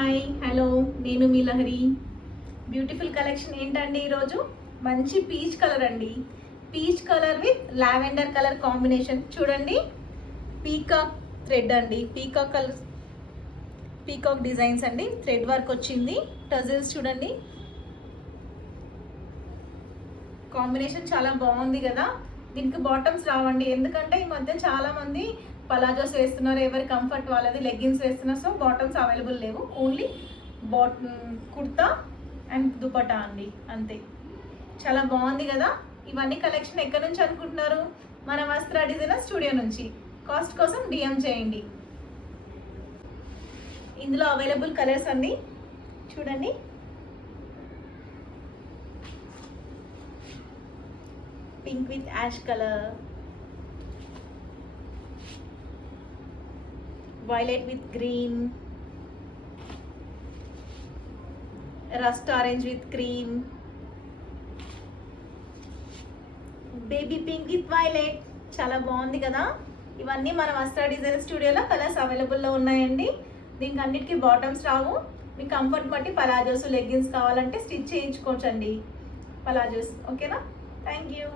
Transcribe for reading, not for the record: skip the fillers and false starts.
Hi hello నేను మీ Lahari. Beautiful collection ఏంటండి ఈరోజు? మంచి పీచ్ కలర్ అండి. Peach colour with lavender colour combination. చూడండి, పీకాక్ థ్రెడ్ అండి, పీకాక్ కలర్, పీకాక్ డిజైన్స్ అండి. థ్రెడ్ వర్క్ వచ్చింది, టజిల్స్ చూడండి. కాంబినేషన్ చాలా బాగుంది కదా. దీనికి బాటమ్స్ రావండి, ఎందుకంటే ఈ మధ్య చాలా మంది పలాజోస్ వేస్తున్నారు, ఎవరి కంఫర్ట్ వాళ్ళది. లెగ్గిన్స్ వేస్తున్నారు, సో బాటమ్స్ అవైలబుల్ లేవు. ఓన్లీ కుర్తా అండ్ దుపట్టా అండి, అంతే. చాలా బాగుంది కదా. ఇవన్నీ కలెక్షన్ ఎక్కడి నుంచి అనుకుంటున్నారు? మన వస్త్ర డిజైనర్ స్టూడియో నుంచి. కాస్ట్ కోసం డిఎం చేయండి. ఇందులో అవైలబుల్ కలర్స్ అండి చూడండి. Pink with ash colour, violet with green, rust orange with cream, baby pink with violet. చాలా బాగుంది కదా. ఇవన్నీ మన వస్త్ర డిజైన్ స్టూడియోలో కలర్స్ అవైలబుల్లో ఉన్నాయండి. దీనికి అన్నిటికీ బాటమ్స్ రావు. మీ కంఫర్ట్ బట్టి పలాజోస్, లెగ్గిన్స్ కావాలంటే స్టిచ్ చేయించుకోవచ్చండి పలాజోస్. ఓకేనా? Thank you.